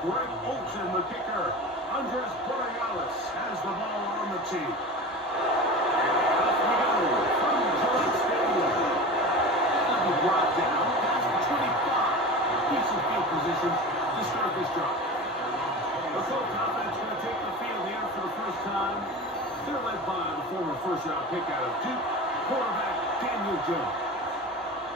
Greg Olsen, the kicker. Andres Borealis has the ball on the tee. And off we go from Gillette Stadium. And the drop down past the 25. Decent field position to start this drive. The Colts offense going to take the field here for the first time. They're led by the former first-round pick out of Duke, quarterback Daniel Jones.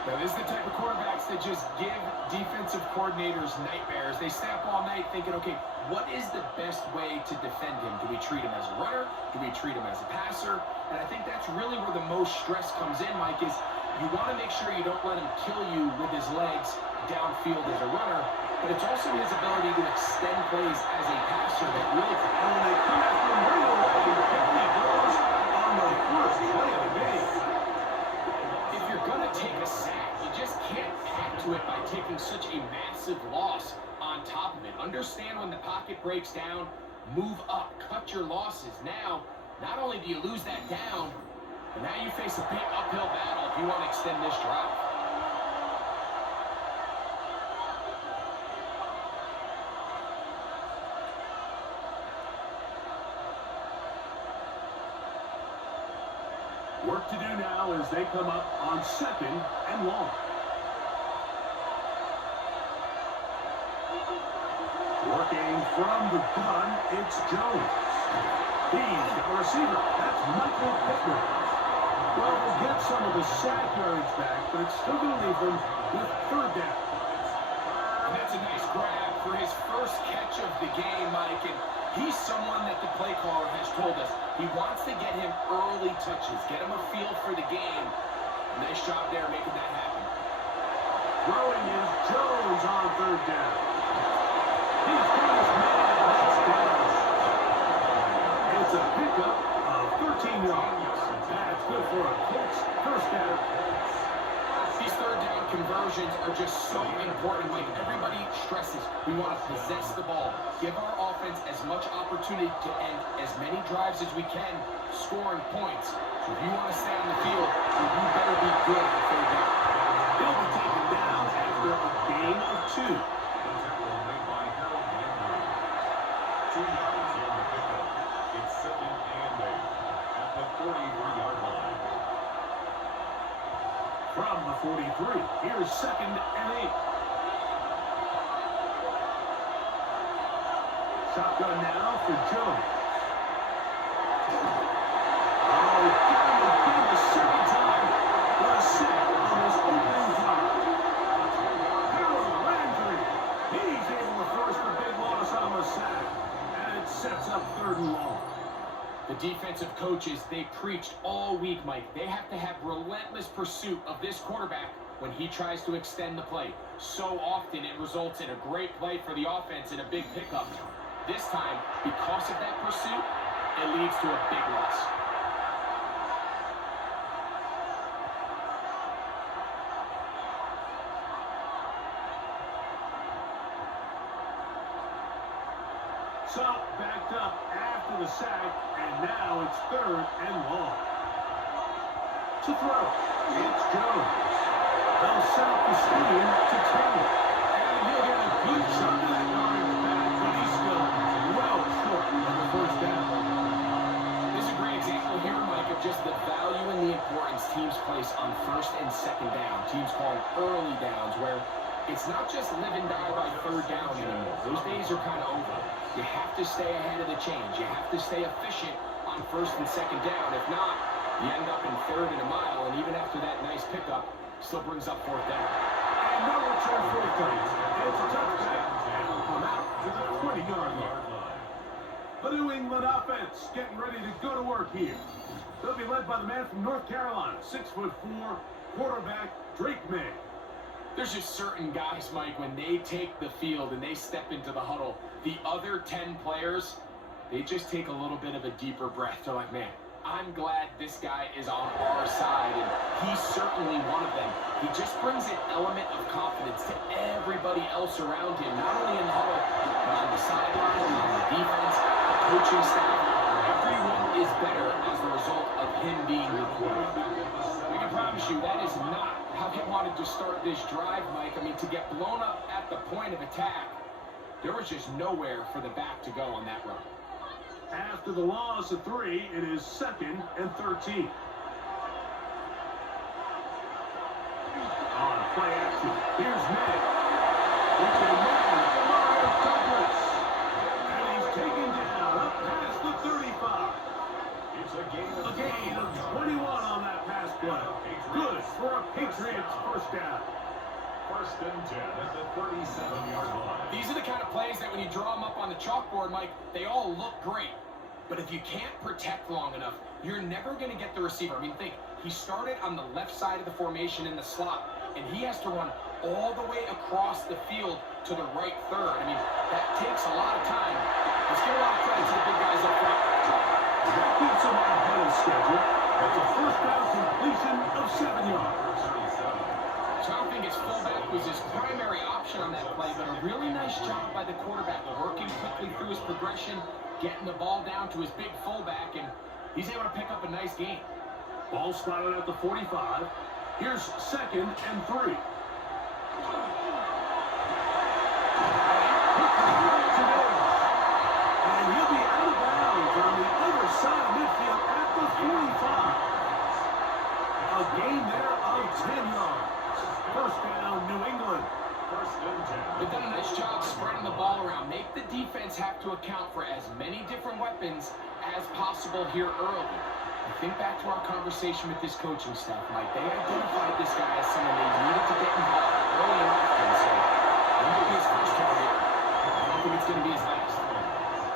Now, this is the type of quarterbacks that just give defensive coordinators nightmares. They stay up all night thinking, okay, what is the best way to defend him? Do we treat him as a runner? Do we treat him as a passer? And I think that's really where the most stress comes in, Mike, is you want to make sure you don't let him kill you with his legs downfield as a runner, but it's also his ability to extend plays as a passer that really can. And they come after him right away. And he goes on the first play of the game. If you're going to take a sack, you just can't add to it by taking such a massive loss on top of it. Understand when the pocket breaks down, move up, cut your losses. Now, not only do you lose that down, but now you face a big uphill battle if you want to extend this drive. Work to do now as they come up on 2nd and long. Working from the gun, it's Jones. He's the receiver. That's Michael Pittman. Well, we'll get some of the sack yards back, but it's still going to leave them with 3rd down. And that's a nice grab for his first catch of the game, Mike. And he's someone that the play caller has told us he wants to get him early touches, get him a feel for the game. Nice job there making that happen. Throwing is Jones on 3rd down. He's got his man. That's down. It's a pickup of 13 yards. That's good for a Colts first down. These 3rd down conversions are just so important. Like everybody stresses, we want to possess the ball, give our offense as much opportunity to end as many drives as we can, scoring points. So if you want to stay on the field, you better be good on 3rd down. He'll be taken down after a gain of 2. It's 2nd and 8 at the 43-yard line. From the 43, here's 2nd and 8. Shotgun now for Jones. Oh, got him again the 2nd time. What a sack on this opening drive. Harold Landry. He's able to force the big loss on the sack. And it sets up 3rd and long. The defensive coaches, they preached all week, Mike. They have to have relentless pursuit of this quarterback when he tries to extend the play. So often it results in a great play for the offense and a big pickup. This time, because of that pursuit, it leads to a big loss. So, backed up after the sack, and now it's 3rd and long. To throw, it's Jones. They'll set up the screen to Taylor. And he'll get a good chunk of that yardage back, but he's still well short of the first down. This is a great example here, Mike, of just the value and the importance teams place on 1st and 2nd down. Teams call early downs, where it's not just live and die by 3rd down anymore. Those days are kind of over. You have to stay ahead of the change. You have to stay efficient on 1st and 2nd down. If not, you end up in 3rd and a mile, and even after that nice pickup, still brings up 4th down. And no return for the Colts. It's a touchdown, and will come out to the 20-yard line. The New England offense getting ready to go to work here. They'll be led by the man from North Carolina, 6'4", quarterback Drake May. There's just certain guys, Mike, when they take the field and they step into the huddle, the other 10 players, they just take a little bit of a deeper breath. They're like, man, I'm glad this guy is on our side, and he's certainly one of them. He just brings an element of confidence to everybody else around him, not only in the huddle, but on the sideline, on the defense, the coaching staff. Everyone is better as a result of him being recorded. I can promise you that is not how he wanted to start this drive, Mike. I mean, to get blown up at the point of attack, There was just nowhere for the back to go on that run. After the loss of 3, it is 2nd and 13. On play action, here's Madden. It's a man, Mario Douglas. And he's taken down up past the 35. It's a A gain of 21 on that pass play. Good for a Patriots first down. 1st and 10 at the 37-yard line. These are the kind of plays that when you draw them up on the chalkboard, Mike, they all look great. But if you can't protect long enough, you're never going to get the receiver. I mean, think, he started on the left side of the formation in the slot, and he has to run all the way across the field to the right third. I mean, that takes a lot of time. Let's give a lot of credit to the big guys up front. That keeps him ahead of schedule. That's a first down completion of 7 yards. So I don't think his fullback was his primary option on that play, but a really nice job by the quarterback, working quickly through his progression, getting the ball down to his big fullback, and he's able to pick up a nice gain. Ball spotted at the 45. Here's 2nd and 3. And he'll be out of bounds on the other side of midfield at the 45. A gain there of 10 yards. First down, New England. 1st and 10. They've done a nice job spreading the ball around. Make the defense have to account for as many different weapons as possible here early. I think back to our conversation with this coaching staff, Mike. They identified this guy as someone they needed to get involved early and often. So it might be his first target. I don't think it's going to be his last.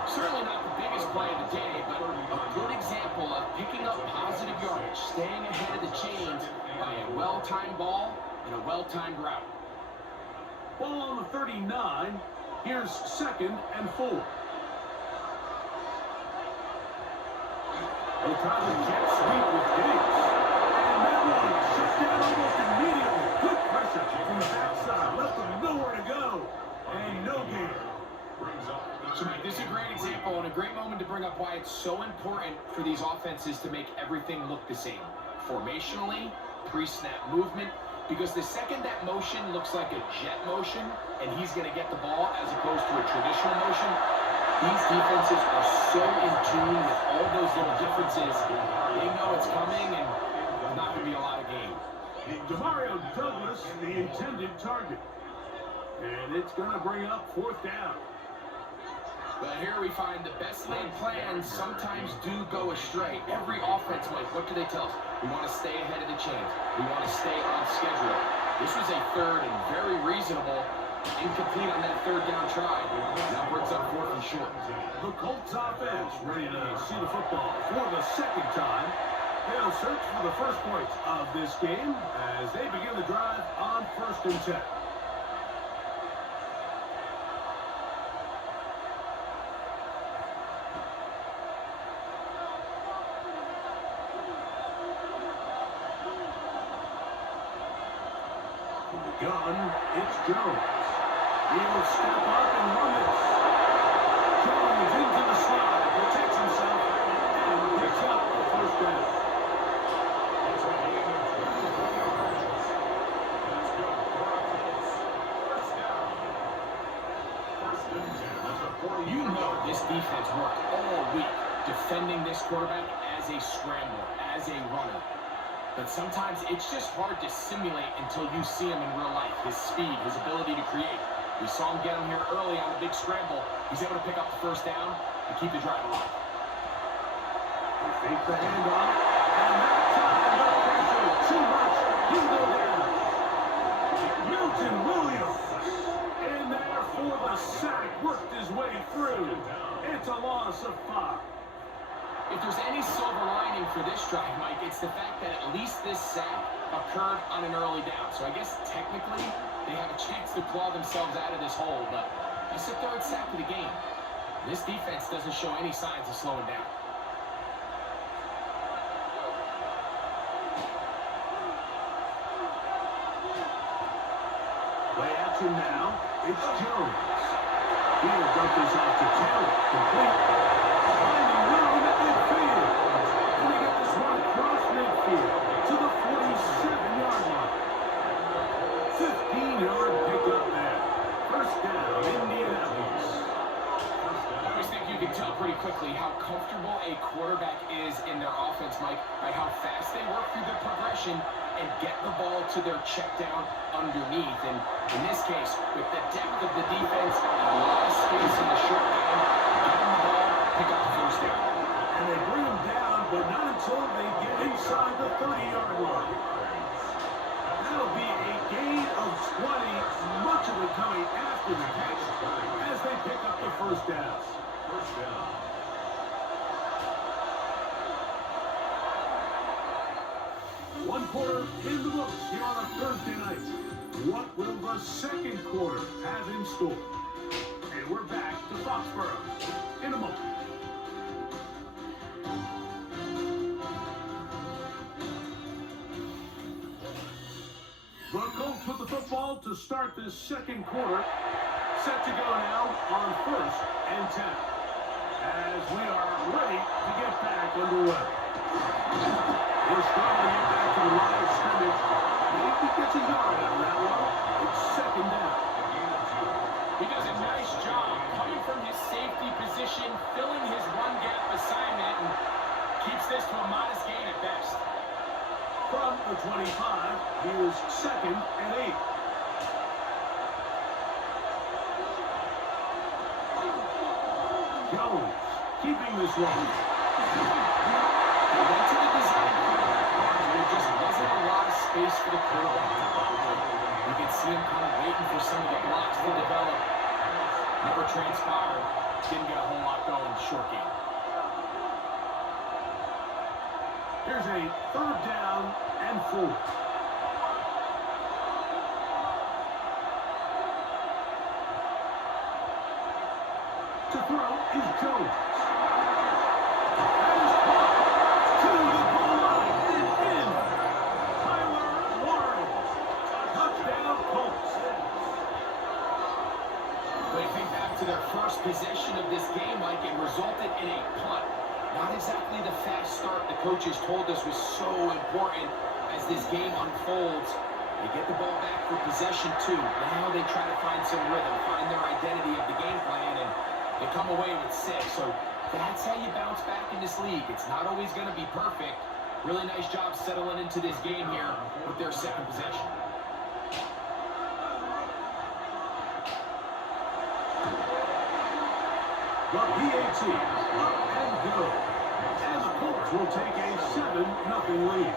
Certainly not the biggest play of the day, but a good example of picking up positive yardage, staying ahead of the chains by a well-timed ball and a well-timed route. Ball on the 39. Here's 2nd and 4. They try the jet sweep with Diggs. And that one shut down almost immediately. Good pressure from the backside. Left them nowhere to go. And no gain. So Mike, this is a great example and a great moment to bring up why it's so important for these offenses to make everything look the same. Formationally, pre-snap movement, because the second that motion looks like a jet motion and he's going to get the ball as opposed to a traditional motion, these defenses are so in tune with all those little differences. They know it's coming and there's not going to be a lot of game. Mario Douglas, the intended target. And it's going to bring up 4th down. But here we find the best laid plans sometimes do go astray. Every offense, Mike, what do they tell us? We want to stay ahead of the chains. We want to stay on schedule. This was a 3rd and very reasonable, incomplete on that 3rd down try. Now brings up 4th and short. The Colts offense ready to see the football for the 2nd time. They'll search for the first points of this game as they begin the drive on 1st and 10. Gun, it's Jones. He'll step up and run this. Jones into the slot, protects himself, and picks up the first down. It's a gain of 24 yards. That's good for a Colts. First down. 1st and 10 at the 40. You know this defense worked all week defending this quarterback as a scrambler, as a runner. But sometimes it's just hard to simulate until you see him in real life. His speed, his ability to create. We saw him get him here early on the big scramble. He's able to pick up the first down and keep the drive alive. He fakes the handoff, and that time the pressure too much. He'll go down. Milton Williams in there for the sack, worked his way through. It's a loss of 5. If there's any silver lining for this drive, Mike, it's the fact that at least this sack occurred on an early down. So I guess technically they have a chance to claw themselves out of this hole, but it's the 3rd sack of the game. This defense doesn't show any signs of slowing down. Play action now. It's Jones. He'll dump this off to Taylor. Complete. Finding room at midfield. And they get this one across midfield to the 47-yard line. 15-yard pickup there. First down, Indianapolis. quarterback is in their offense, Mike, by how fast they work through the progression and get the ball to their check down underneath. And in this case, with the depth of the defense, a lot of space in the short game, get them the ball, pick up the first down. And they bring them down, but not until they get inside the 30-yard line. That'll be a gain of 20, much of it coming after the catch as they pick up the first down. First down. One quarter in the books here on a Thursday night. What will the second quarter have in store? And we're back to Foxborough in a moment. The Colts with the football to start this second quarter. Set to go now on 1st and 10. As we are ready to get back underway. We're starting to get back to the line of scrimmage. Maybe gets a yard out of that one. It's second down. He does a nice job coming from his safety position, filling his one-gap assignment, and keeps this to a modest gain at best. From the 25, here's 2nd and 8. Jones keeping this one. They went to the design quarterback margin. There just wasn't a lot of space for the quarterback to operate. You can see him kind of waiting for some of the blocks to develop. Never transpired. Didn't get a whole lot going in the short game. Here's a 3rd down and 4. To throw is Jones. That is caught to the goal line and in. Tyler Warren. Touchdown Colts. But I think back to their first possession of this game, Mike, it resulted in a punt. Not exactly the fast start the coaches told us was so important as this game unfolds. They get the ball back for possession 2. Now they try to find some rhythm, find their identity of the game plan, and they come away with 6. So that's how you bounce back in this league. It's not always going to be perfect. Really nice job settling into this game here with their second possession. The PAT up and go. And the Colts will take a 7-0 lead.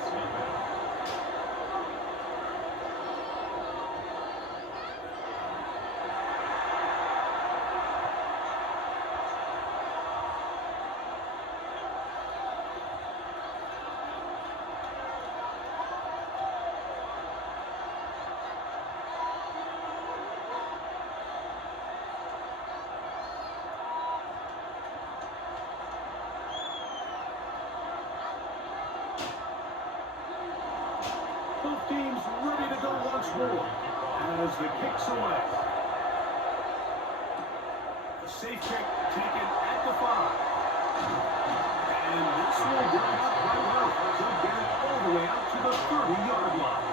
Both teams ready to go once more as the kick's away. A safe kick taken at the 5. And this will work out quite well. They'll get it all the way out to the 30-yard line.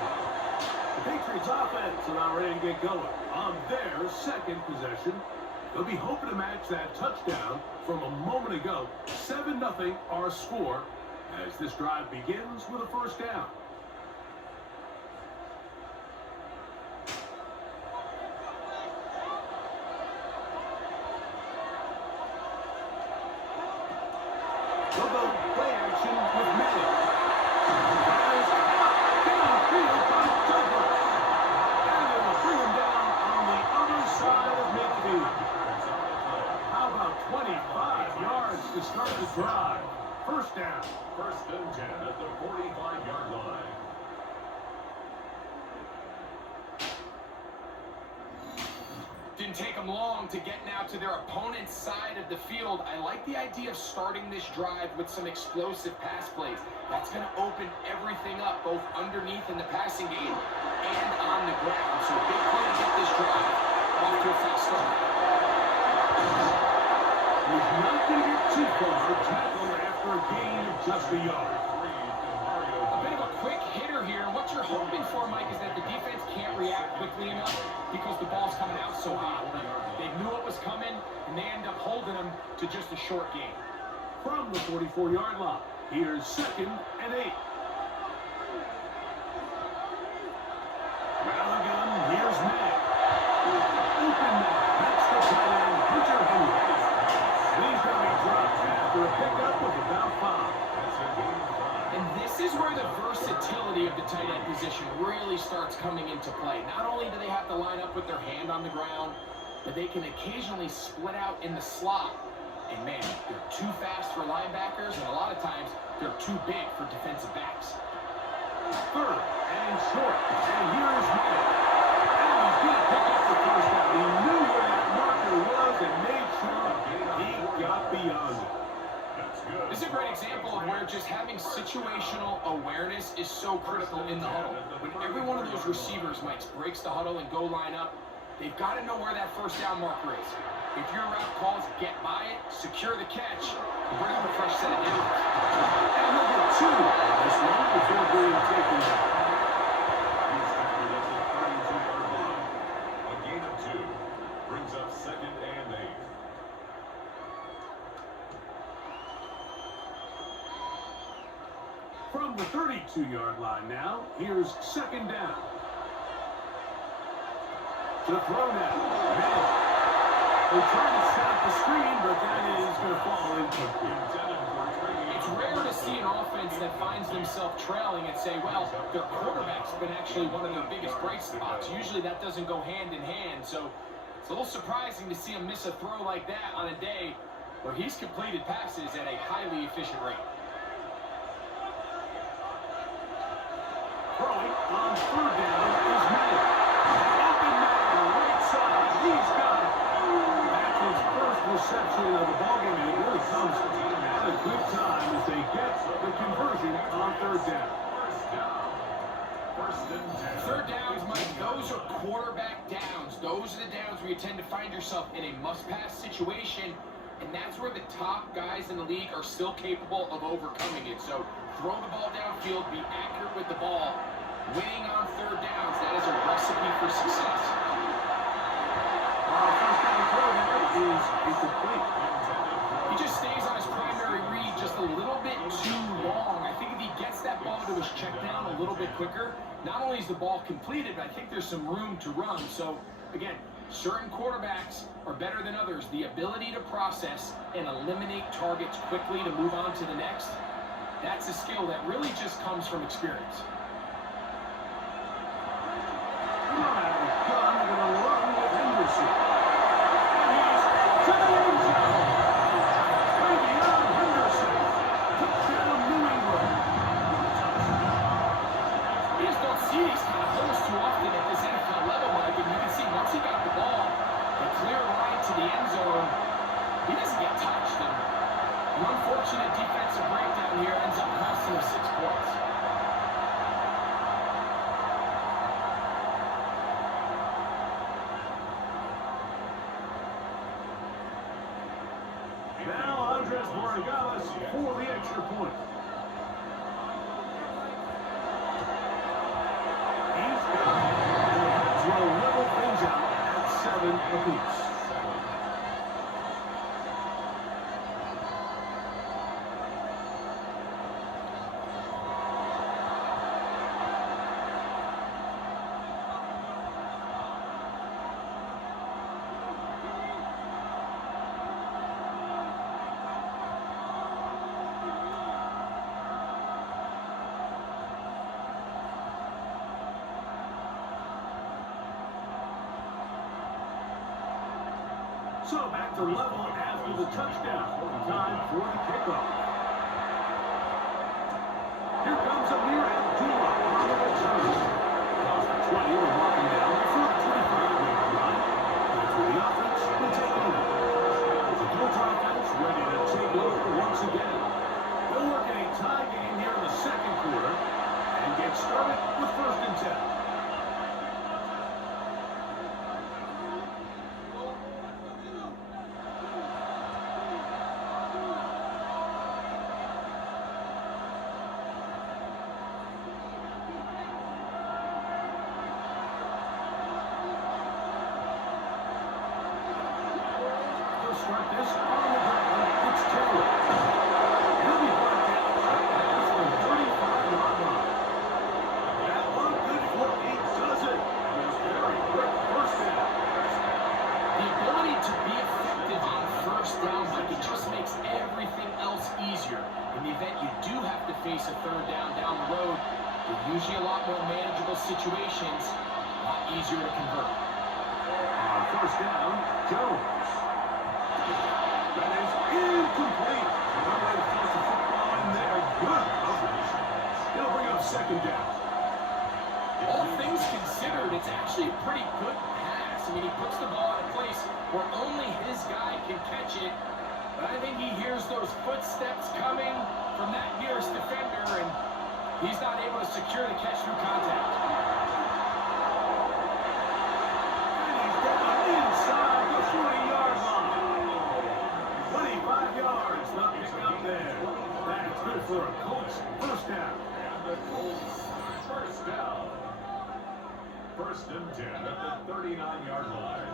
The Patriots offense are now ready to get going on their second possession. They'll be hoping to match that touchdown from a moment ago. 7-0 our score as this drive begins with a first down. They'll go play action with Madden. That is caught downfield by Douglas. And they will bring him down on the other side of midfield. How about 25 yards to start the drive? First down. 1st and 10 at the 45-yard line. Didn't take them long to get now to their opponent's side of the field. I like the idea of starting this drive with some explosive pass plays. That's going to open everything up, both underneath in the passing game and on the ground. So a big play to get this drive off to a fast start. He's not going to get too far. Tackled after a gain of just a yard. A bit of a quick hitter here. What you're hoping for, Mike, is that the defense can't react quickly enough because the ball's coming out so hot. They knew it was coming, and they end up holding them to just a short game. From the 44-yard line, here's 2nd and 8. Ralligan, here's Matt. Open Matt. That's the tight end, Richard Henry. And he's going to be dropped after a pickup of about 5. And this is where the versatility of the tight end position really starts coming into play. Not only do they have to line up with their hand on the ground, but they can occasionally split out in the slot. And man, they're too fast for linebackers, and a lot of times they're too big for defensive backs. 3rd and short. And here's Matt. And he's going to pick up the first down. He knew where that marker was and made sure he got beyond it. This is a great example of where just having situational awareness is so critical in the huddle. When every one of those receivers, Mike, breaks the huddle and go line up, they've got to know where that first down marker is. If your route calls, get by it, secure the catch, and bring up a fresh set of downs. And he'll get 2 on this one before being taken down. He's tackled at the 32-yard line. A gain of 2 brings up 2nd and 8. From the 32-yard line now, here's 2nd down. To throw now, Matt. They're trying to set up the screen, but that is going to fall incomplete. It's rare to see an offense that finds themselves trailing and say, well, their quarterback's been actually one of their biggest bright spots. Usually that doesn't go hand in hand, so it's a little surprising to see him miss a throw like that on a day where he's completed passes at a highly efficient rate. Throwing on 3rd down is Matt. Open man, right side. He's got it. That's his first reception of the ballgame, and it really comes at a good time as they get the conversion on 3rd down. First and 10. 3rd downs, Mike, those are quarterback downs. Those are the downs where you tend to find yourself in a must-pass situation, and that's where the top guys in the league are still capable of overcoming it. So throw the ball downfield, be accurate with the ball. Winning on 3rd downs, that is a recipe for success. First down throw there is incomplete. He just stays on his primary read just a little bit too long. I think if he gets that ball to his check down a little bit quicker, not only is the ball completed, but I think there's some room to run. So, again, certain quarterbacks are better than others. The ability to process and eliminate targets quickly to move on to the next, that's a skill that really just comes from experience. Gun going to run with Henderson. And he's to the end zone. Beyond Henderson. Touchdown, New England. You just don't see these kind of holes too often at this NFL level, Mike. And you can see once he got the ball, the clear line to the end zone, he doesn't get touched. And an unfortunate defensive breakdown here ends up costing him 6 points. Now Andres Borregales for the extra point. He's got it. And the Pats will level things out at 7 apiece. So back to level after the touchdown. Time for the kickoff. Here comes Amir Abdullah on the return. Across the 20, we're walking down for the 25-yard line. That's where the offense will take over. The Colts offense ready to take over once again. They'll work in a tie game here in the 2nd quarter and get started with 1st and 10. face a third down the road, they're usually a lot more manageable situations, a lot easier to convert. On first down, Jones. That is incomplete. No way to force the football in there. Good coverage. It'll bring up second down. All things considered, it's actually a pretty good pass. I mean, he puts the ball in a place where only his guy can catch it. But I think he hears those footsteps coming from that nearest defender, and he's not able to secure the catch through contact. And he's down inside the 40-yard line. 25 yards, not picked up there. That's good for a Colts first down. And the Colts first down. First and 10 at the 39-yard line.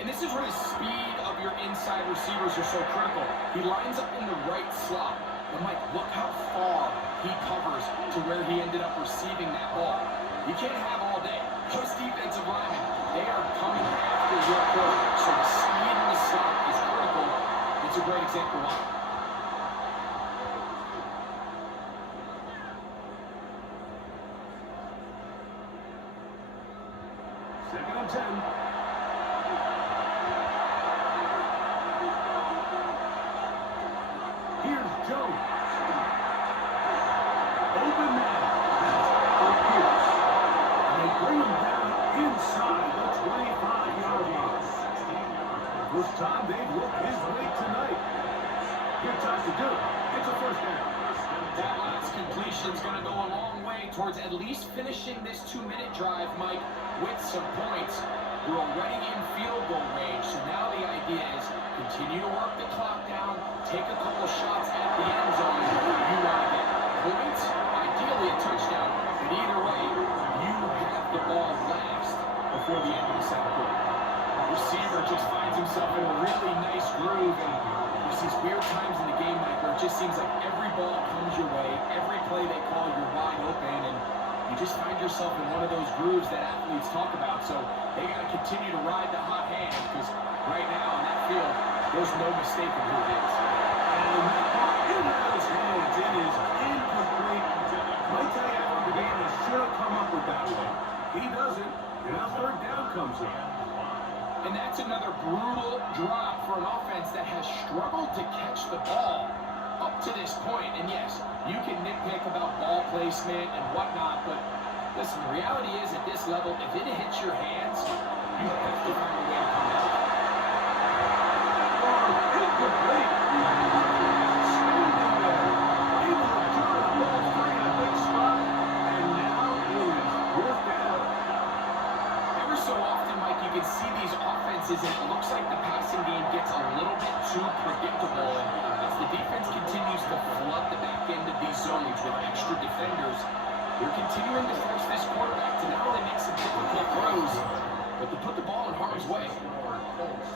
And this is where the speed of your inside receivers are so critical. He lines up in the right slot. But Mike, look how far he covers to where he ended up receiving that ball. You can't have all day. Those defensive linemen, they are coming after your quarterback. So the speed in the slot is critical. It's a great example why. Second and 10. Here's Jones. Open man. That's Pierce. And they bring him down inside the 25-yard line. First time they've looked his way tonight. Good time to do it. It's a first down. That last completion is going to go a long way towards at least finishing this 2-minute drive, Mike, with some points. You're already in field goal range, so now the idea is continue to work the clock down, take a couple shots at the end zone. You want to get points, ideally a touchdown, but either way, you have the ball last before the end of the second quarter. The receiver just finds himself in a really nice groove, and there's these weird times in the game, Mike, where it just seems like every ball comes your way, every play they call, you're wide open, and you just find yourself in one of those grooves that athletes talk about. So they got to continue to ride the hot hand, because right now on that field, there's no mistaking who it is. And that ball in his hands. It is incomplete. Might tell you after the game, he should have come up with that one. He doesn't. And now third down comes in. And that's another brutal drop for an offense that has struggled to catch the ball up to this point. And yes, you can nitpick about ball placement and whatnot, but listen, the reality is at this level, if it hits your hands, you have to find a way to come out. Incomplete. Standing there. Able to turn the ball free in a big spot. And now it is fourth down. Ever so often, Mike, you can see these offenses, and it looks like the passing game gets a little bit too predictable. And as the defense continues to flood the back end of these zones with extra defenders, they're continuing to force this quarterback to not only make some difficult throws, but to put the ball in harm's way.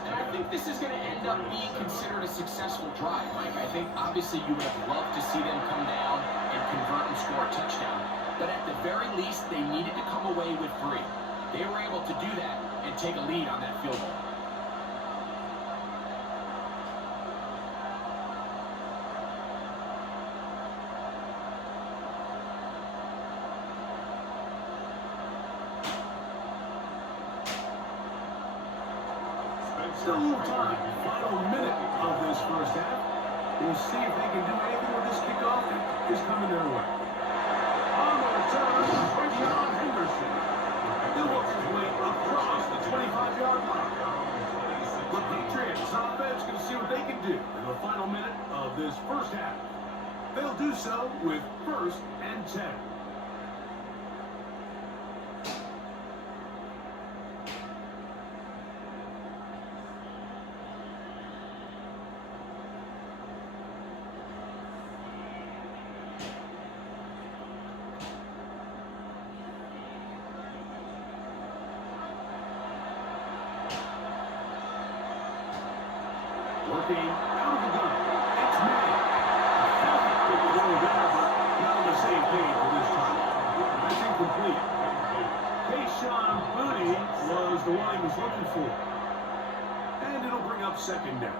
And I think this is going to end up being considered a successful drive, Mike. I think obviously you would have loved to see them come down and convert and score a touchdown. But at the very least, they needed to come away with 3. They were able to do that and take a lead on that field goal. Still a little time. Final minute of this first half. We'll see if they can do anything with this kickoff that is coming their way. On the return, John Henderson. He'll work his way across the 25-yard line. The Patriots offense can see what they can do in the final minute of this first half. They'll do so with first and 10. Working out of the gun. It's Madden. It was over there, but not on the same page for this time. That's incomplete. Kayshawn Booty was the one he was looking for. And it'll bring up second down.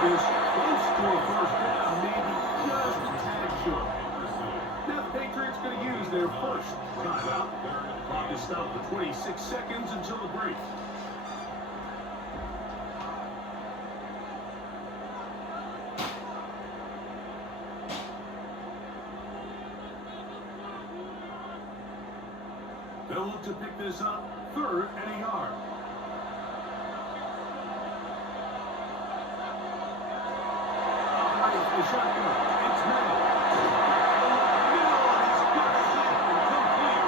Is close to a first down, maybe just a tad short. Now the Patriots going to use their first timeout. Clock is stopped for 26 seconds until the break. They'll look to pick this up, 3rd and a yard. The shotgun. It's Madden. He's got his hand complete.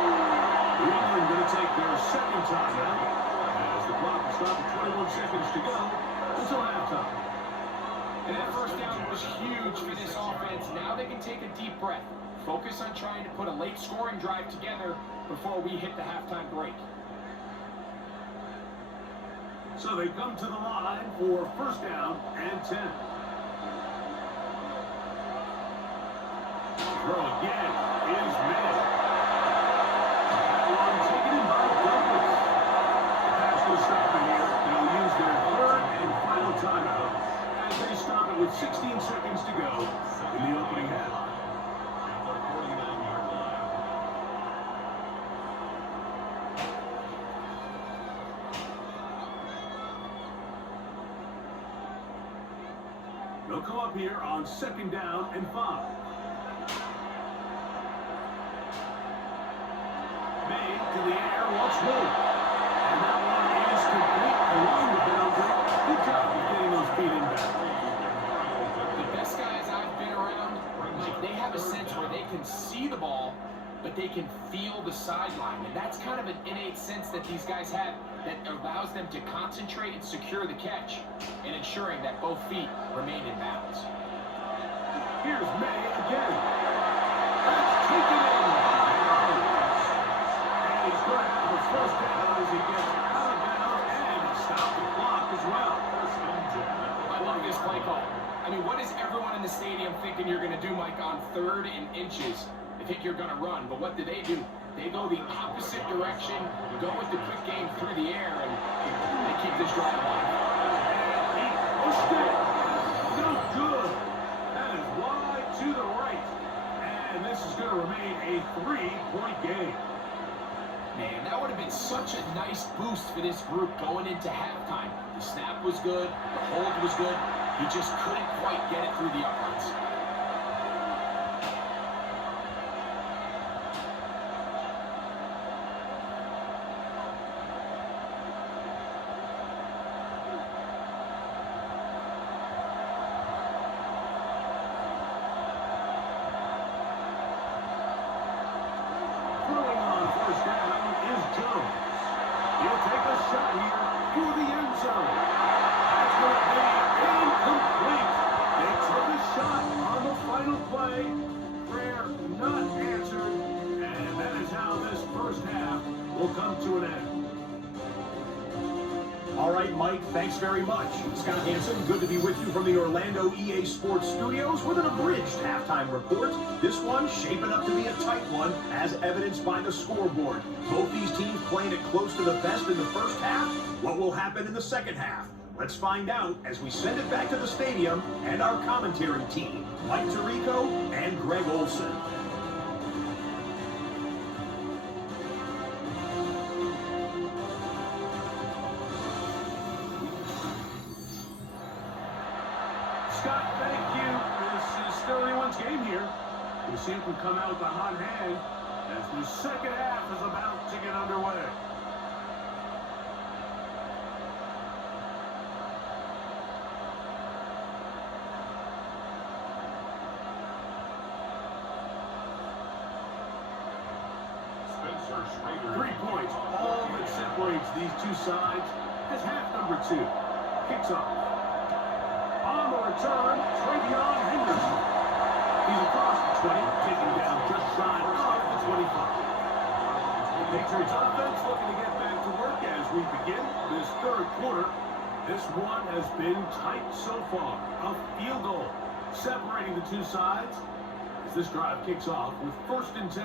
New England going to take their second timeout as the clock is stopped at 21 seconds to go until halftime. And that first down was huge for this offense. Now they can take a deep breath. Focus on trying to put a late scoring drive together before we hit the halftime break. So they come to the line for first down and 10. Throw again is made. That one taken in by Douglas. The pass will stop in here. They'll use their 3rd and final timeout as they stop it with 16 seconds to go in the opening half. They'll come up here on 2nd down and 5. To the air once more. And that one is complete along the boundary. Good job of getting those feet in back. The best guys I've been around, like, they have a sense where they can see the ball, but they can feel the sideline. And that's kind of an innate sense that these guys have that allows them to concentrate and secure the catch and ensuring that both feet remain in bounds. Here's May again. That's taken in. He's going to have a first down as he gets out of bounds and stop the clock as well. I love this play call. I mean, what is everyone in the stadium thinking you're going to do, Mike, on 3rd and inches? They think you're going to run, but what do? They go the opposite direction, go with the quick game through the air, and they keep this drive alive. And he pushed it. No good. That is wide to the right. And this is going to remain a 3-point game. Man, that would have been such a nice boost for this group going into halftime. The snap was good, the hold was good. He just couldn't quite get it through the uprights. Throwing on first down is Jones. He'll take a shot here for the end zone. That's going to be incomplete. They took a shot on the final play. Prayer not answered. And that is how this first half will come to an end. All right, Mike, thanks very much. Scott Hansen, good to be with you from the Orlando EA Sports Studios with an abridged halftime report. This one shaping up to be a tight one, as evidenced by the scoreboard. Both these teams playing it close to the best in the first half. What will happen in the second half? Let's find out as we send it back to the stadium and our commentary team, Mike Tirico and Greg Olson. Scott, thank you. This is still anyone's game here. We'll see who can come out with a hot hand as the second half is about to get underway. Spencer Schrader. 3 points, all that separates these two sides as half number 2 kicks off. On the return, Travion Henderson. He's across the 20, taking down just shy of the 25. The Patriots offense looking to get back to work as we begin this third quarter. This one has been tight so far. A field goal separating the two sides as this drive kicks off with 1st and 10.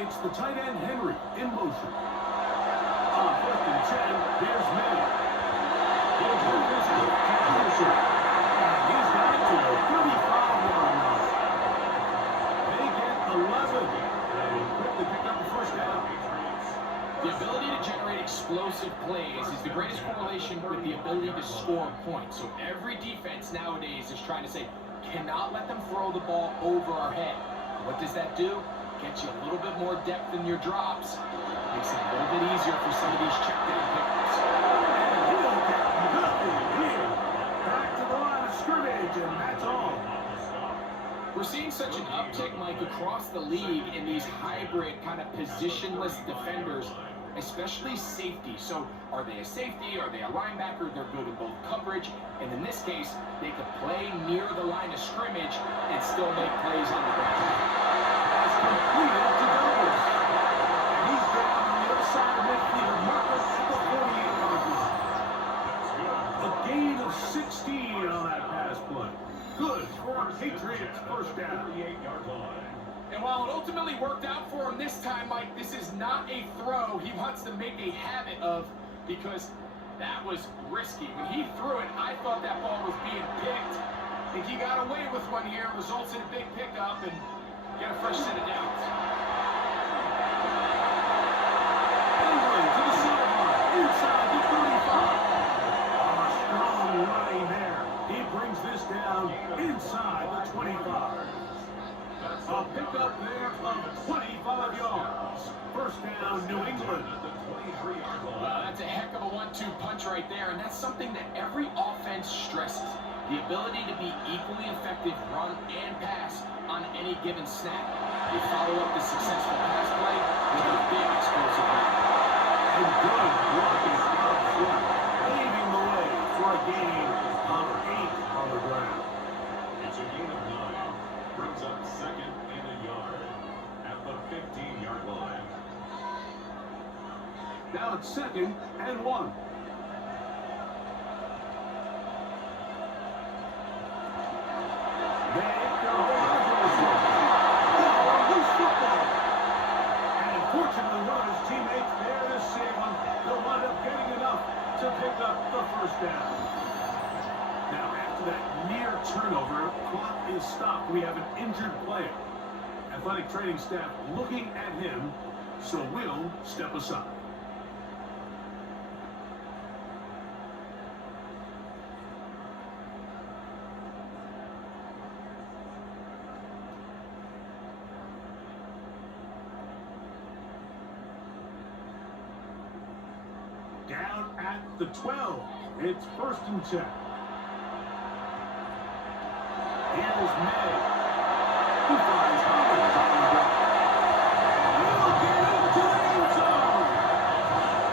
It's the tight end Henry in motion. On 1st and 10, here's May. He'll do this quick transition. And he's got it to the 35-yard line. They get 11. And quickly pick up the 1st down. The ability to generate explosive plays is the greatest correlation with the ability to score points. So every defense nowadays is trying to say, cannot let them throw the ball over our head. What does that do? Gets you a little bit more depth in your drops. Makes it a little bit easier for some of these check down pickups. And he'll get nothing here. Back to the line of scrimmage, and that's all. We're seeing such an uptick, Mike, across the league in these hybrid kind of positionless defenders, especially safety. So are they a safety? Are they a linebacker? They're good in both coverage. And in this case, they could play near the line of scrimmage and still make plays on the ground. Has completed to Douglas. And he's down on the other side of midfield. Marcus at the 48-yard line. A gain of 16 on that pass play. Good for our Patriots 1st down. 38-yard line. And while it ultimately worked out for him this time, Mike, this is not a throw he wants to make a habit of, because that was risky. When he threw it, I thought that ball was being picked. I think he got away with one here, results in a big pickup, and get a fresh set of downs. Anyway, to the sideline, inside the 35. A strong running there. He brings this down inside the 25. A pickup there of 25 yards. 1st down, New England. Wow, that's a heck of a 1-2 punch right there, and that's something that every offense stresses. The ability to be equally effective run and pass on any given snap. They follow up the successful pass play with a big explosive run. And good blocking up front, paving the way for a gain of 8 on the ground. It's a gain of 9. Brings up 2nd and a yard at the 15-yard line. Now it's 2nd and 1. They go on to this one. Oh, loose football. And unfortunately, one of his teammates there to save him. They'll wind up getting enough to pick up the 1st down. Now, after that near turnover, clock is stopped. We have an injured player. Athletic training staff looking at him, so we'll step aside. Down at the 12. It's 1st and 10. Here's May. He finds Hollins on the ground. He'll get into the end zone.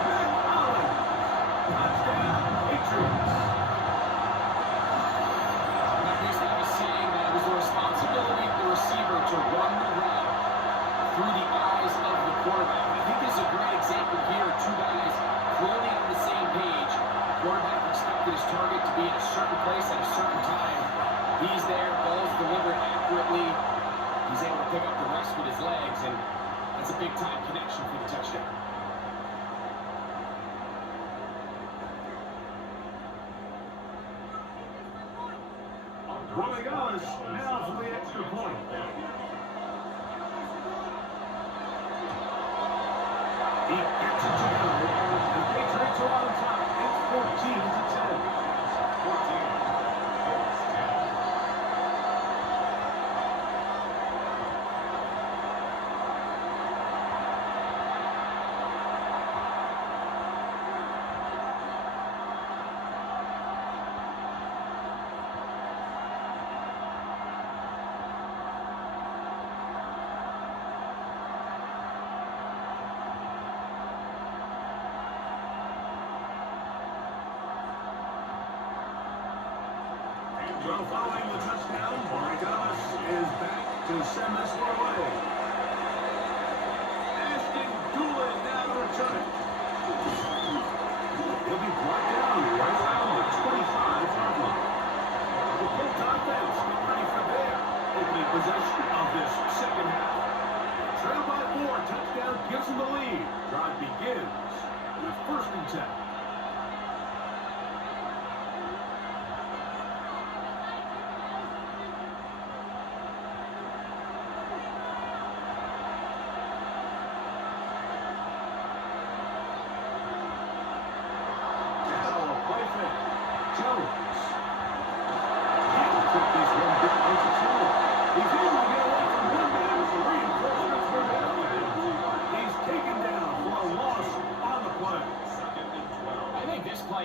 Matt Hollins. Touchdown, Patriots. Like we used to have a saying that it was the responsibility of the receiver to run the route through the eyes of the quarterback. I think this is a great example here. Two guys clearly on the same page. Quarterback expected his target to be in a certain place at a certain time. He's there, ball's delivered accurately. He's able to pick up the rest with his legs, and that's a big-time connection for the touchdown. Rodriguez now for the extra point. He gets it to go. The Patriots are on top. It's 14 to 10. 14. Well, following the touchdown, Morales is back to send this one away. Ashton Doolin now to return it. He'll be brought down right around the 25-yard line. The Colts offense get ready for their opening possession of this second half. Trail by 4, touchdown gives them the lead. Drive begins with 1st and 10.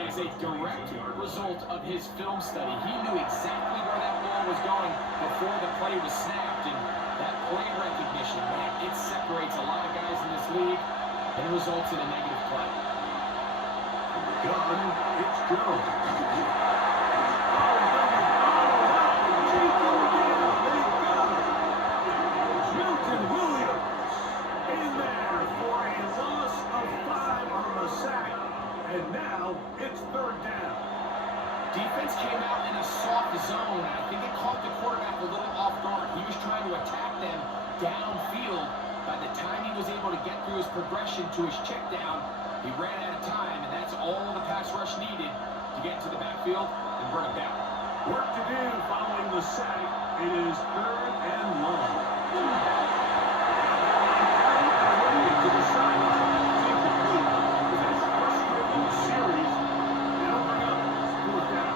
Is a direct result of his film study. He knew exactly where that ball was going before the play was snapped, and that play recognition, man, it separates a lot of guys in this league and results in a negative play. Gun, it's Jones. Milton Williams in there for a loss of 5 on the sack. And now it's 3rd down. Defense came out in a soft zone. I think it caught the quarterback a little off guard. He was trying to attack them downfield. By the time he was able to get through his progression to his check down, he ran out of time, and that's all the pass rush needed to get to the backfield and bring him down. Work to do following the sack. It is 3rd and long. To the sideline. Series. Now bring up 4th down.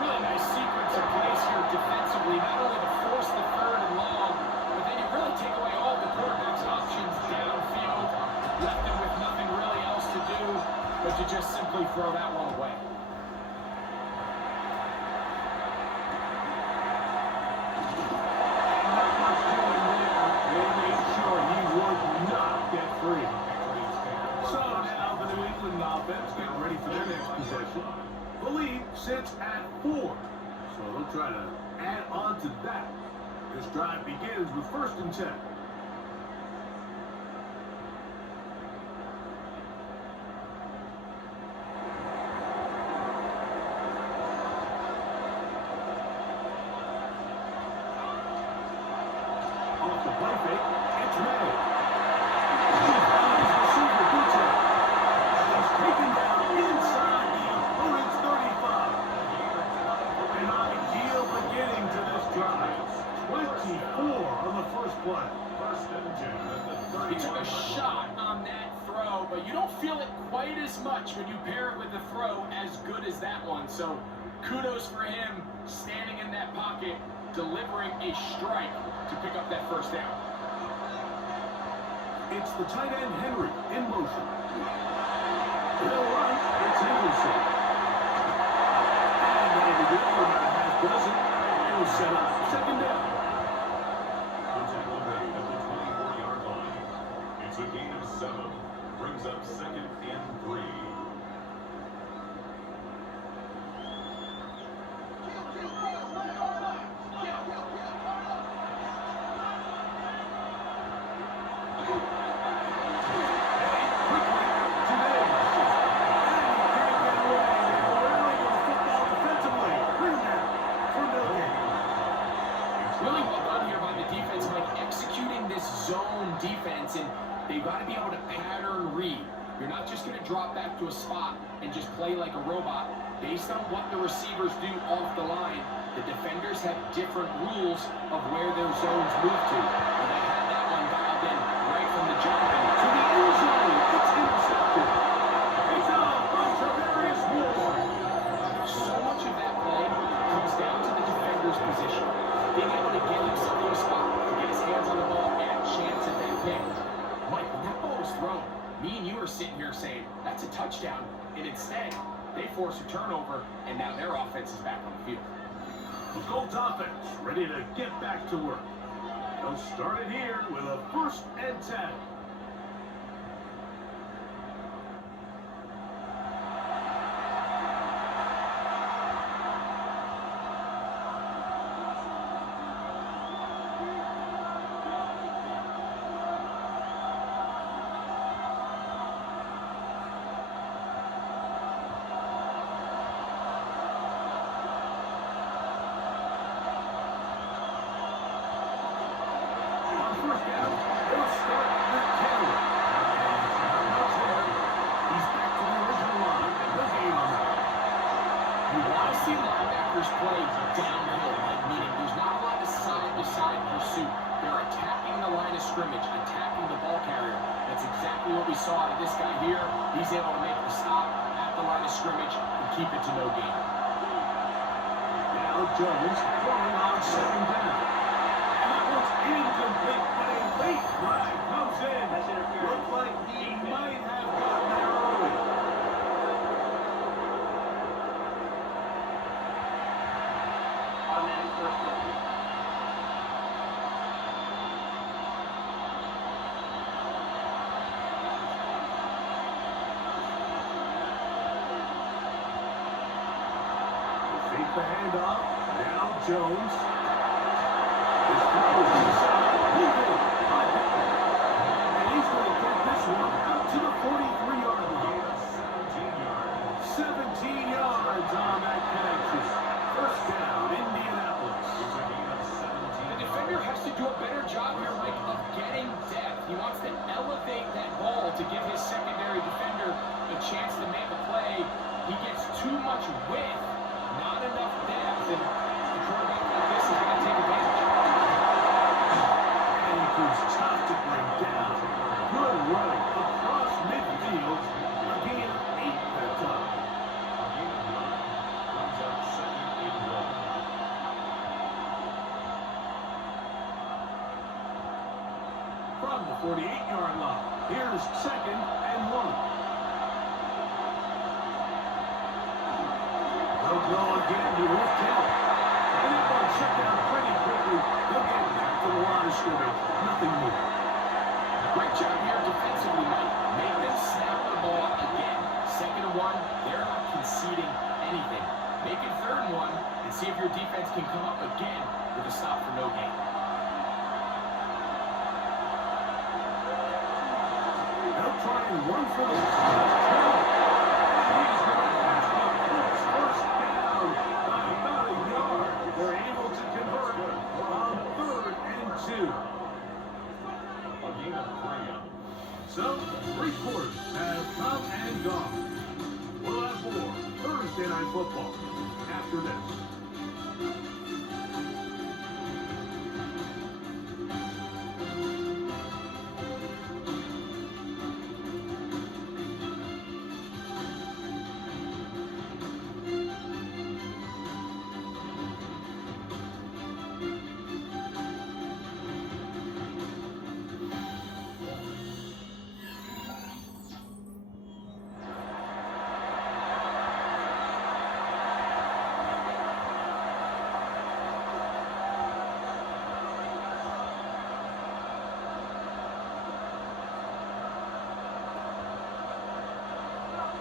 Really nice sequence of plays here defensively, not only to force the 3rd and long, but then you really take away all the quarterback's options downfield, left them with nothing really else to do but to just simply throw that one away. Not much doing there. They made sure he would not get free. So now the New England offense getting ready for their next possession. The lead sits at 4. So they'll try to add on to that. This drive begins with 1st and 10. Off the play fake, it's May. Taken down inside the opponent's 35. An ideal beginning to this drive. 24 on the first play. 1st and 10 at the 30. He took a shot on that throw, but you don't feel it quite as much when you pair it with a throw as good as that one. So kudos for him standing in that pocket, delivering a strike to pick up that 1st down. It's the tight end Henry in motion. They'll run, it's Henderson. And that'll be good for about a half dozen. It'll set up 2nd down. Contact made at the 24-yard line. It's a gain of 7. Brings up 2nd and 3. Defense, and they've got to be able to pattern read. You're not just going to drop back to a spot and just play like a robot. Based on what the receivers do off the line, the defenders have different rules of where their zones move to. And they had that one dialed in right from the jump. And To the end zone, it's intercepted. It's off by Trevarius Ward. so much of that play comes down to the defender's position. Being able to get himself to a spot, to get his hands on the ball, and a chance at that pick. Mike, when that ball was thrown, me and you are sitting here saying, that's a touchdown. And instead, they force a turnover, and now their offense is back on the field. The Colts offense ready to get back to work. They'll start it here with a 1st and 10. saw out of this guy here. He's able to make the stop at the line of scrimmage and keep it to no gain. Now Jones throwing on second down. And that was incomplete, but a late flag comes in. Looked like he might have gotten there early. Fake the handoff. Now Jones. His throw inside. Leaving. And he's going to get this one out to the 43-yard line. 17 yards on that connection. First down, Indianapolis. The defender has to do a better job here, Mike, of getting depth. He wants to elevate that ball to give his secondary defender a chance to make a play. He gets too much width, not enough depth, and the quarterback like this is going to take advantage. And he proves tough to bring down. Good running across midfield. A gain of 8 that time. From the 48-yard line, here's second and 1. They'll go again to Wolf Count. And that one shut down pretty quickly. They'll get back to the line of scrimmage. Nothing more. Great job here defensively, Mike. Make them snap the ball again. Second and 1, they're not conceding anything. Make it third and 1 and see if your defense can come up again with a stop for no gain. They'll try and run for the he's going to pass the Colts first down by about a yard. They're able to convert on 3rd and 2. A gain of 3. So, 3 quarters have come and gone. We'll have more Thursday Night Football after this.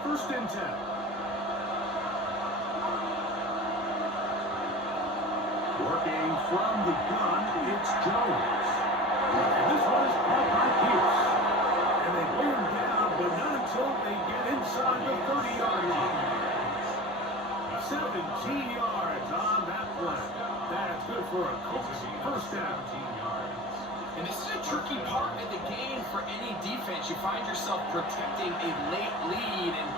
First and 10. Working from the gun, it's Jones. And this one is caught by Pierce. And they bring him down, but not until they get inside the 30-yard line. 17 yards on that play. That's good for a Colts first down. And this is a tricky part of the game for any defense. You find yourself protecting a late lead, and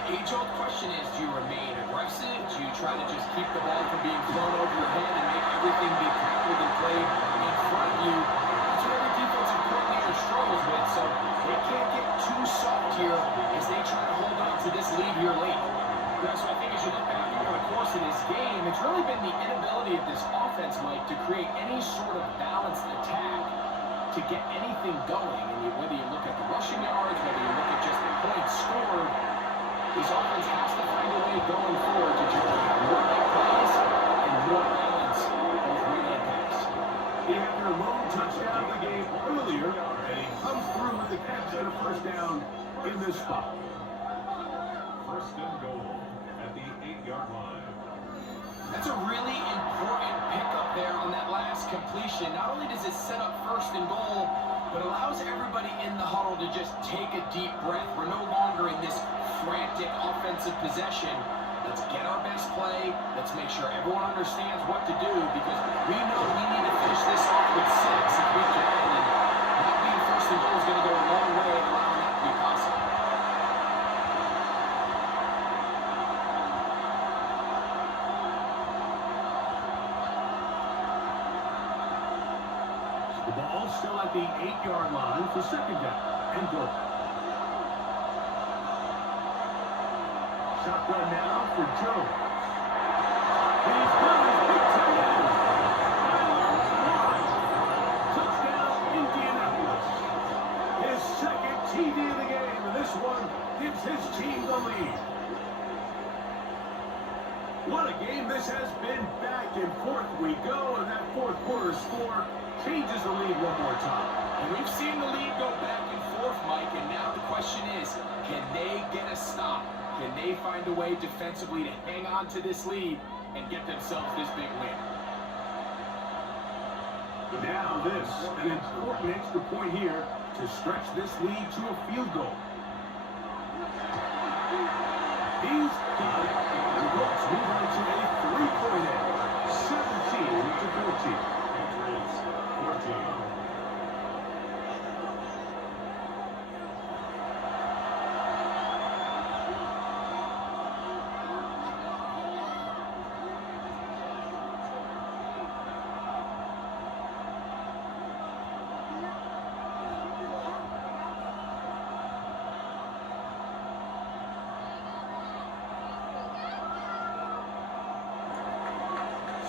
the age-old question is, do you remain aggressive? Do you try to just keep the ball from being thrown over your head and make everything be tackled and played in front of you? That's what every defensive coordinator struggles with, so they can't get too soft here as they try to hold on to this lead here late. So I think as you look back over the course of this game, it's really been the inability of this offense, Mike, to create any sort of balanced attack to get anything going. And whether you look at the rushing yards, whether you look at just the points scored, this offense has to find a way going forward to generate more big plays and more balance, both run and pass. He had their lone touchdown of the game earlier, and he comes through with the catch and a first down in this spot. First and goal at the 8-yard line. That's a really important pickup there on that last completion. Not only does it set up first and goal, but allows everybody in the huddle to just take a deep breath. We're no longer in this frantic offensive possession. Let's get our best play. Let's make sure everyone understands what to do, because we know we need to finish this off with 6 if we can. And not being first and goal is going to go a long way in allowing that to be possible. The ball still at the 8-yard line for second down and goal. Shotgun now for Jones. He's got his big tight end. Touchdown, Indianapolis. His second TD of the game, and this one gives his team the lead. What a game this has been. Back and forth we go, and that fourth quarter score changes the lead one more time. And we've seen the lead go back and forth, Mike, and now the question is, can they get a stop? Can they find a way defensively to hang on to this lead and get themselves this big win? Now this, an important extra point here to stretch this lead to a field goal. He's got it. The Colts move on to a three-point edge, 17-14. Patriots 14.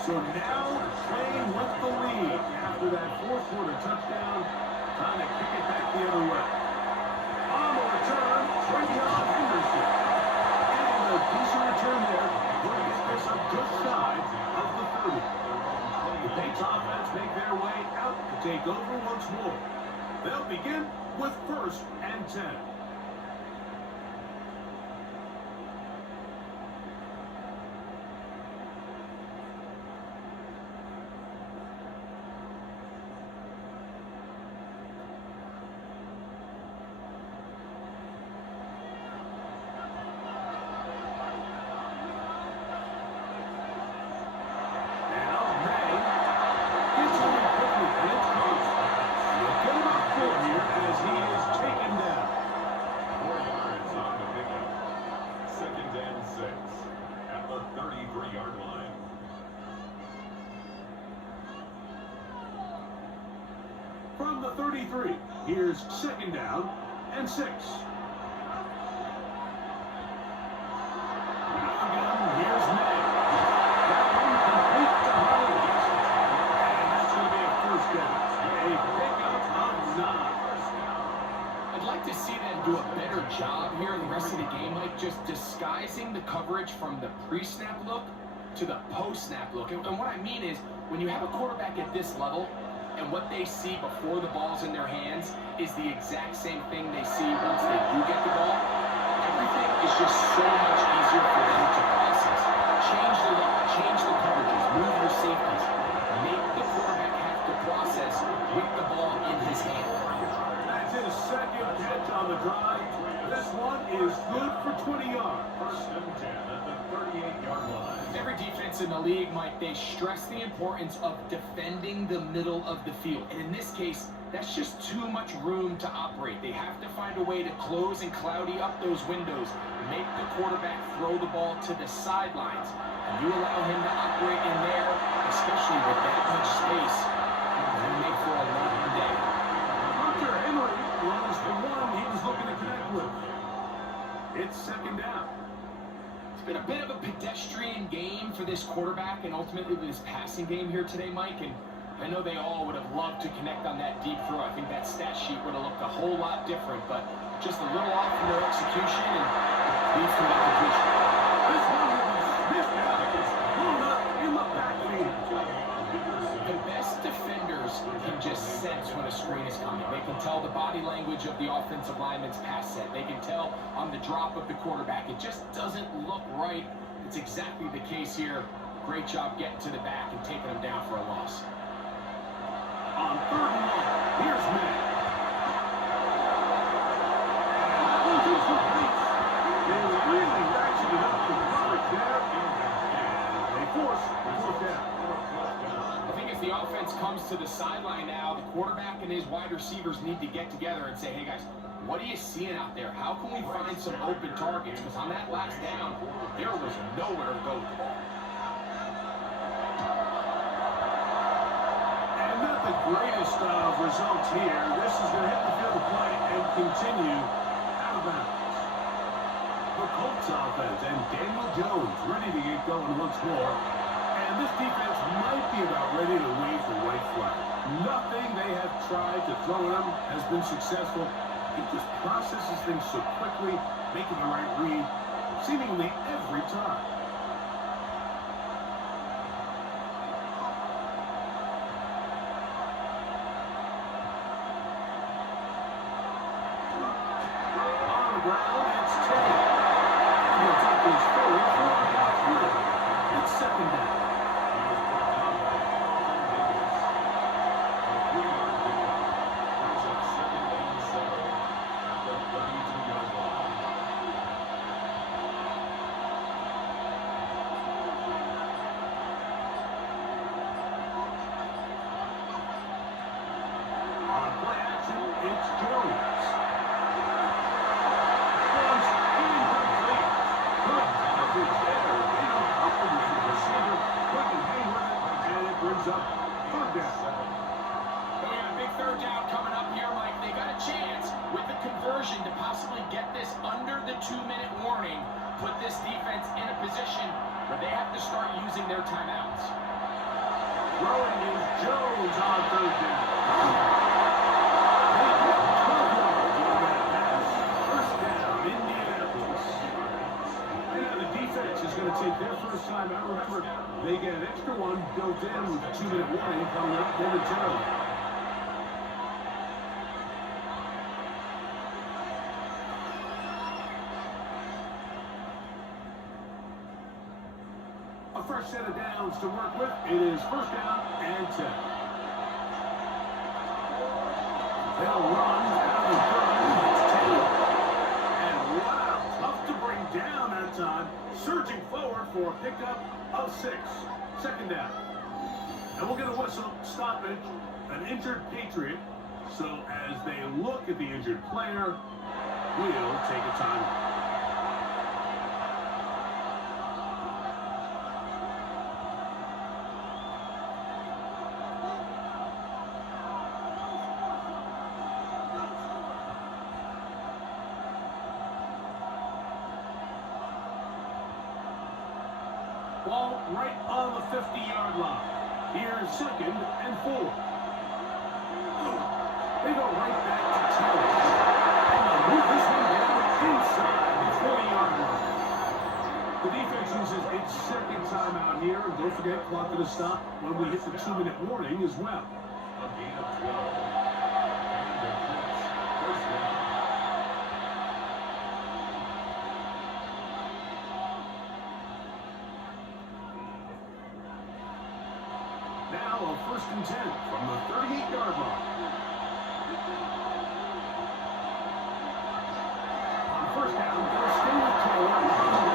So now playing with the lead after that fourth quarter touchdown, trying to kick it back the other way. On the return, Travion Henderson. And a decent return there. Going to get this up just shy of the 30. The Patriots offense make their way out to take over once more. They'll begin with 1st and 10. From the 33, here's 2nd down and 6. Now again, here's May. That one complete to Holly. And that's going to be a 1st down. A pickup of 9. I'd like to see them do a better job here in the rest of the game, like just disguising the coverage from the pre-snap look to the post-snap look. And what I mean is, when you have a quarterback at this level, and what they see before the ball's in their hands is the exact same thing they see once they do get the ball, everything is just so much easier for them to process. Change the look, change the coverages, move your safeties, make the quarterback have to process with the ball in his hand. That's his 2nd catch on the drive. This one is good for 20 yards. 1st and 10 at the 38-yard line. Every defense in the league, Mike, they stress the importance of defending the middle of the field. And in this case, that's just too much room to operate. They have to find a way to close and cloudy up those windows, make the quarterback throw the ball to the sidelines. And you allow him to operate in there, especially with that much space, and make for a long day. Hunter Henry was the one he was looking to connect with. It's 2nd down. It's been a bit of a pedestrian game for this quarterback and ultimately this passing game here today, Mike. And I know they all would have loved to connect on that deep throw. I think that stat sheet would have looked a whole lot different, but just a little off in their execution and leads to the completion. This one will be sniffed out. It's blown up in the backfield. The best defenders can just sense when a screen is coming. They can tell the body language of the offensive lineman's pass set. They can tell on the drop of the quarterback. It just doesn't look right. It's exactly the case here. Great job getting to the back and taking them down for a loss. On 3rd and 1, here's May. And that one goes complete. They really ratcheted up the coverage there. And they force the 4th down. I think as the offense comes to the sideline now, the quarterback and his wide receivers need to get together and say, hey guys, what are you seeing out there? How can we find some open targets? Because on that last down, there was nowhere to go with the ball. And not the greatest of results here. This is going to hit the field of play and continue out of bounds. The Colts offense and Daniel Jones ready to get going once more. And this defense might be about ready to wave the white flag. Nothing they have tried to throw at him has been successful. He just processes things so quickly, making the right read, seemingly every time. On the ground, it's Taylor. And he'll take things forward for about 3. It's second down. On play action, it's Jones. Jones incomplete. Good coverage there. They don't cover the receiver. Couldn't hang with it, and it brings up third down. We got a big third down coming up here, Mike. They got a chance with the conversion to possibly get this under the 2-minute warning, put this defense in a position where they have to start using their timeouts. Throwing is Jones on third down. Is going to take their first time out. Remember, they get an extra one built in with a 2-minute warning coming up momentarily. A fresh set of downs to work with. It is first down and 10. They'll run out of the it's Taylor. And wow, tough to bring down that time. Surging forward for a pickup of 6. Second down. And we'll get a whistle stoppage, an injured Patriot. So as they look at the injured player, we'll take a timeout. Ball right on the 50-yard line. Here's second and 4. They go right back to Taylor. And they'll move this one down inside the 40-yard line. The defense uses its second timeout here. And don't forget, clock to stop when we hit the 2-minute warning as well. A gain of 12. And the Colts. First down. Now a first and 10 from the 38-yard line. On first down, they'll stay with Taylor on the ground.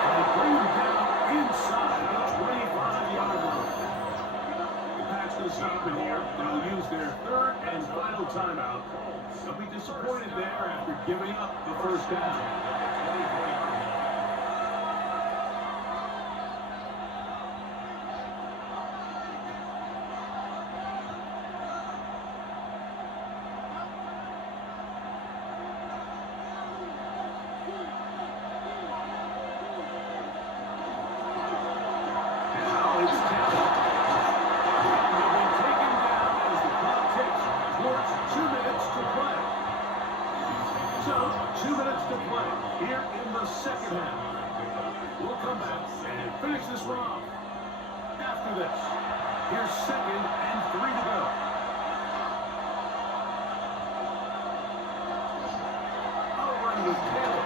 And they bring him down inside the 25-yard line. The Pats going to stop in here. They'll use their third and final timeout. They'll be disappointed there after giving up the first down. So, 2 minutes to play here in the second half. We'll come back and finish this one off. After this, here's second and 3 to go. Oh, run with Taylor.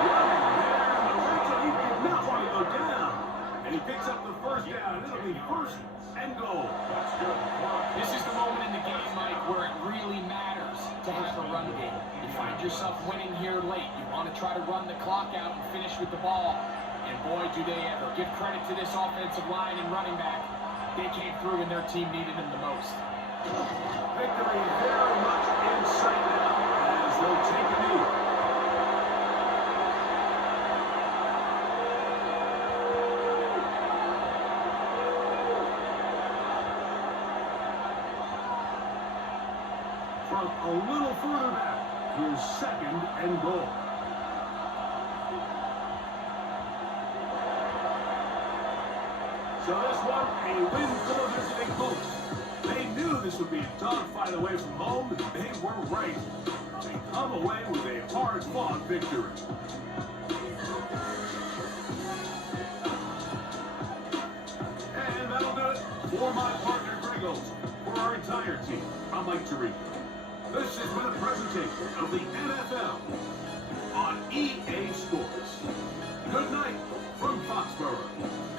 Running there in the red zone. He did not want to go down. And he picks up the first down. It'll be first and goal. That's good. This is the moment in the game, Mike, where it really matters to have a run game. You find yourself winning here late. You want to try to run the clock out and finish with the ball. And boy, do they ever. Give credit to this offensive line and running back. They came through when their team needed them the most. Victory very much in sight now as they'll take a knee. From a little further back, here's second and goal. So this one, a win for the visiting Colts. They knew this would be a dogfight away from home, and they were right. They come away with a hard-fought victory. And that'll do it for my partner, Griggles. For our entire team, I'm Mike Tirico. This has been a presentation of the NFL on EA Sports. Good night from Foxborough.